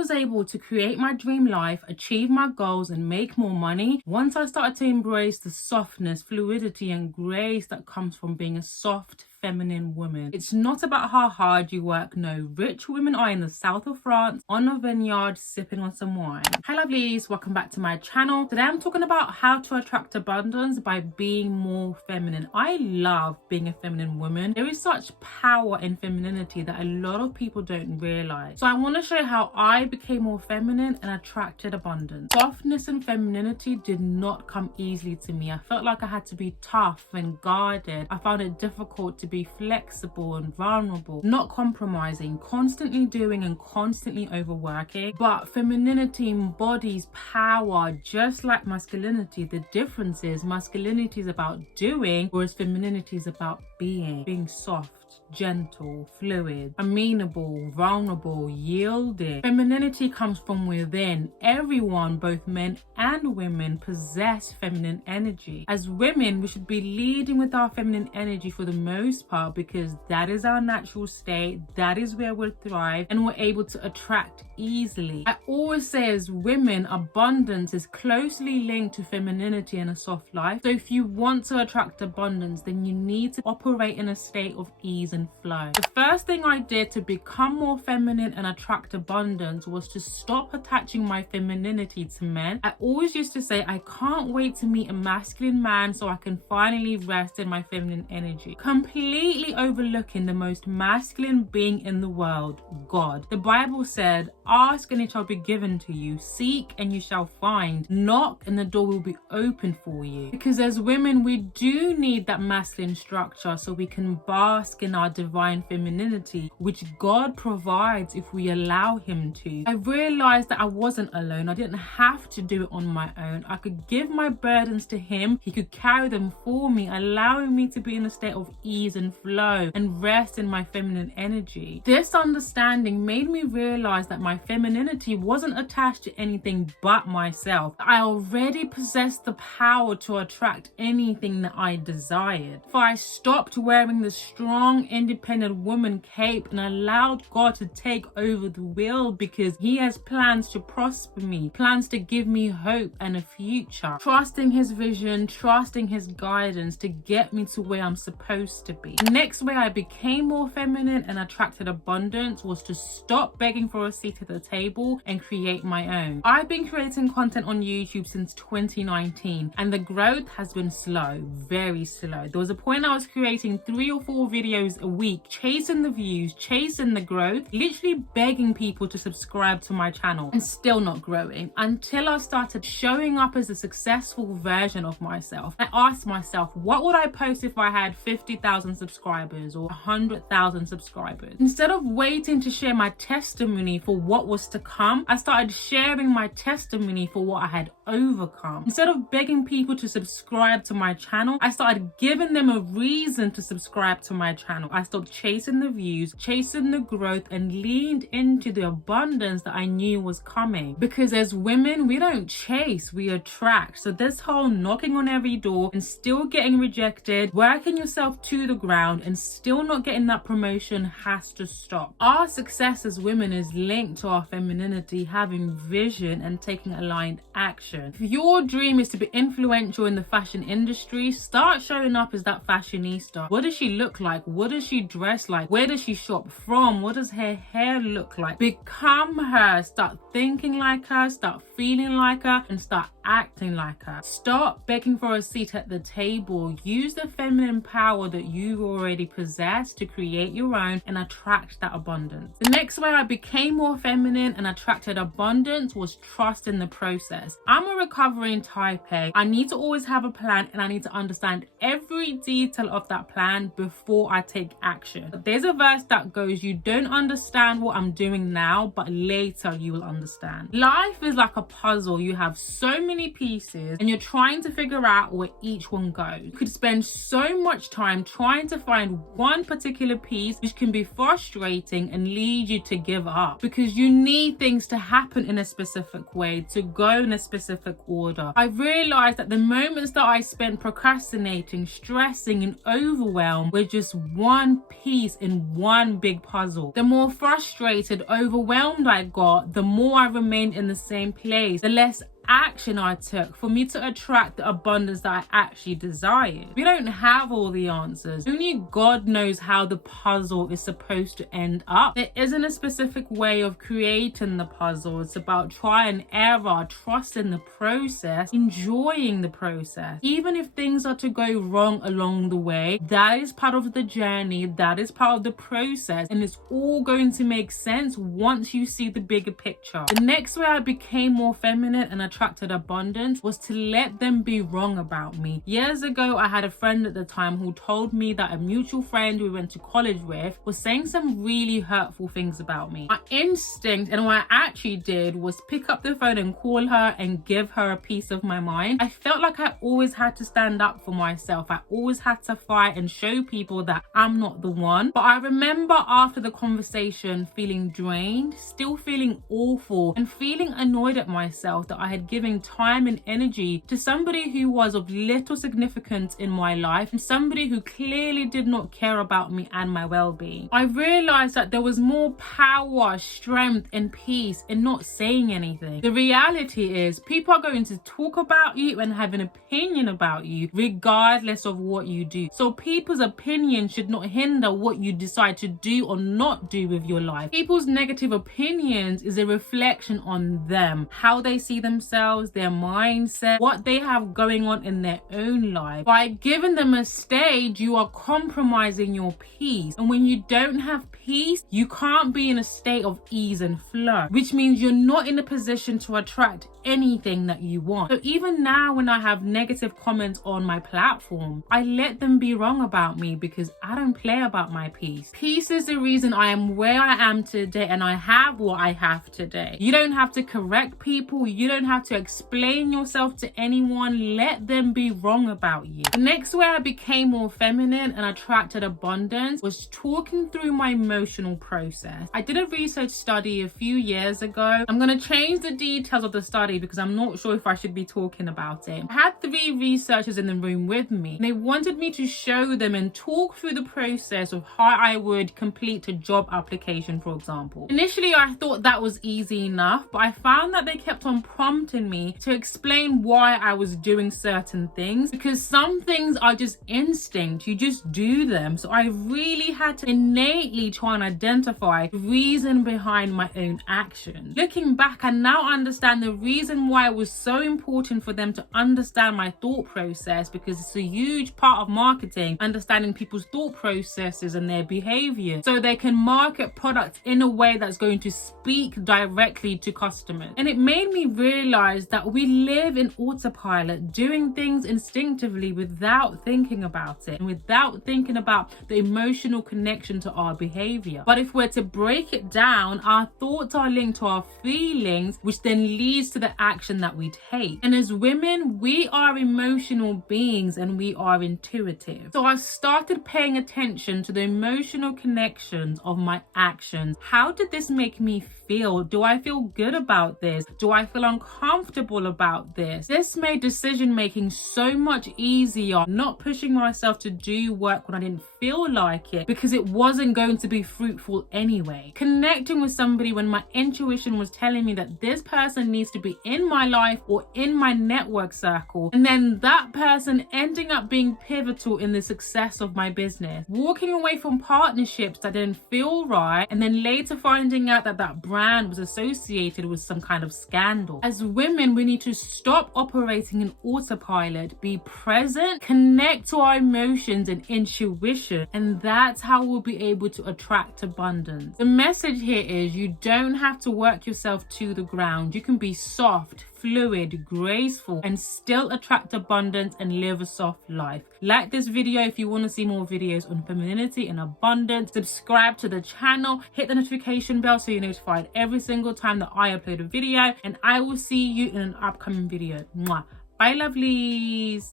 was able to create my dream life, achieve my goals, and make more money once I started to embrace the softness, fluidity, and grace that comes from being a soft, feminine woman. It's not about how hard you work. No, rich women are in the south of France on a vineyard sipping on some wine. Hi lovelies, welcome back to my channel. Today I'm talking about how to attract abundance by being more feminine. I love being a feminine woman. There is such power in femininity that a lot of people don't realize. So I want to show how I became more feminine and attracted abundance. Softness and femininity did not come easily to me. I felt like I had to be tough and guarded. I found it difficult to be flexible and vulnerable, not compromising, constantly doing and constantly overworking. But femininity embodies power just like masculinity. The difference is masculinity is about doing, whereas femininity is about being soft, gentle, fluid, amenable, vulnerable, yielding. Femininity comes from within. Everyone, both men and women, possess feminine energy. As women, we should be leading with our feminine energy for the most part because that is our natural state, that is where we thrive, and we're able to attract easily. I always say as women, abundance is closely linked to femininity and a soft life. So if you want to attract abundance, then you need to operate in a state of ease and flow. The first thing I did to become more feminine and attract abundance was to stop attaching my femininity to men. I always used to say, I can't wait to meet a masculine man so I can finally rest in my feminine energy, completely overlooking the most masculine being in the world, God. The Bible said, ask and it shall be given to you, seek and you shall find, knock and the door will be open for you. Because as women, we do need that masculine structure so we can bask in our divine femininity, which God provides if we allow him to. I realized that I wasn't alone. I didn't have to do it on my own. I could give my burdens to him. He could carry them for me, allowing me to be in a state of ease and flow and rest in my feminine energy. This understanding made me realize that my femininity wasn't attached to anything but myself. I already possessed the power to attract anything that I desired. If I stopped wearing the strong, independent woman cape and allowed God to take over the wheel because he has plans to prosper me, plans to give me hope and a future, trusting his vision, trusting his guidance to get me to where I'm supposed to be. The next way I became more feminine and attracted abundance was to stop begging for a seat at the table and create my own. I've been creating content on YouTube since 2019 and the growth has been slow, very slow. There was a point I was creating 3 or 4 videos a week, chasing the views, chasing the growth, literally begging people to subscribe to my channel and still not growing until I started showing up as a successful version of myself. I asked myself, what would I post if I had 50,000 subscribers or 100,000 subscribers? Instead of waiting to share my testimony for what was to come, I started sharing my testimony for what I had overcome. Instead of begging people to subscribe to my channel, I started giving them a reason to subscribe to my channel. I stopped chasing the views, chasing the growth, and leaned into the abundance that I knew was coming. Because as women, we don't chase, we attract. So this whole knocking on every door and still getting rejected, working yourself to the ground and still not getting that promotion has to stop. Our success as women is linked to our femininity, having vision and taking aligned action. If your dream is to be influential in the fashion industry, start showing up as that fashionista. What does she look like? What does she dress like? Where does she shop from? What does her hair look like? Become her. Start thinking like her, start feeling like her, and start acting like her. Stop begging for a seat at the table. Use the feminine power that you already possess to create your own and attract that abundance. The next way I became more feminine and attracted abundance was trust in the process. I'm a recovering type A. I need to always have a plan and I need to understand every detail of that plan before I take action. There's a verse that goes, you don't understand what I'm doing now, but later you will understand. Life is like a puzzle. You have so many pieces and you're trying to figure out where each one goes. You could spend so much time trying to find one particular piece, which can be frustrating and lead you to give up because you need things to happen in a specific way, to go in a specific order. I realized that the moments that I spent procrastinating, stressing, and overwhelmed were just one piece in one big puzzle. The more frustrated, overwhelmed I got, the more I remained in the same place, the less action I took for me to attract the abundance that I actually desired. We don't have all the answers. Only God knows how the puzzle is supposed to end up. There isn't a specific way of creating the puzzle. It's about try and error, trusting the process, enjoying the process. Even if things are to go wrong along the way, that is part of the journey, that is part of the process, and it's all going to make sense once you see the bigger picture. The next way I became more feminine and attracted abundance was to let them be wrong about me. Years ago, I had a friend at the time who told me that a mutual friend we went to college with was saying some really hurtful things about me. My instinct and what I actually did was pick up the phone and call her and give her a piece of my mind. I felt like I always had to stand up for myself. I always had to fight and show people that I'm not the one. But I remember after the conversation feeling drained, still feeling awful, and feeling annoyed at myself that I had given time and energy to somebody who was of little significance in my life and somebody who clearly did not care about me and my well-being. I realized that there was more power, strength, and peace in not saying anything. The reality is people are going to talk about you and have an opinion about you regardless of what you do. So people's opinion should not hinder what you decide to do or not do with your life. People's negative opinions is a reflection on them, how they see themselves, their mindset, what they have going on in their own life. By giving them a stage, you are compromising your peace. And when you don't have peace, you can't be in a state of ease and flow, which means you're not in a position to attract anything that you want. So even now when I have negative comments on my platform, I let them be wrong about me because I don't play about my peace. Peace is the reason I am where I am today and I have what I have today. You don't have to correct people. You don't have to explain yourself to anyone. Let them be wrong about you. The next way I became more feminine and attracted abundance was talking through my emotional process. I did a research study a few years ago. I'm going to change the details of the study because I'm not sure if I should be talking about it. I had 3 researchers in the room with me. They wanted me to show them and talk through the process of how I would complete a job application, for example. Initially, I thought that was easy enough, but I found that they kept on prompting me to explain why I was doing certain things because some things are just instinct. You just do them. So I really had to innately try and identify the reason behind my own actions. Looking back, I now understand the reason why it was so important for them to understand my thought process, because it's a huge part of marketing, understanding people's thought processes and their behavior, so they can market products in a way that's going to speak directly to customers. And it made me realize that we live in autopilot, doing things instinctively without thinking about it and without thinking about the emotional connection to our behavior. But if we're to break it down, our thoughts are linked to our feelings, which then leads to the action that we take. And as women, we are emotional beings and we are intuitive. So I started paying attention to the emotional connections of my actions. How did this make me feel? Do I feel good about this? Do I feel uncomfortable about this? This made decision making so much easier, not pushing myself to do work when I didn't feel like it because it wasn't going to be fruitful anyway. Connecting with somebody when my intuition was telling me that this person needs to be in my life or in my network circle, and then that person ending up being pivotal in the success of my business. Walking away from partnerships that didn't feel right, and then later finding out that that brand was associated with some kind of scandal. As women, we need to stop operating in autopilot, be present, connect to our emotions and intuition, and that's how we'll be able to attract abundance. The message here is you don't have to work yourself to the ground. You can be soft, fluid, graceful, and still attract abundance and live a soft life. Like this video if you want to see more videos on femininity and abundance. Subscribe to the channel, hit the notification bell so you're notified every single time that I upload a video, and I will see you in an upcoming video. Mwah. Bye, lovelies.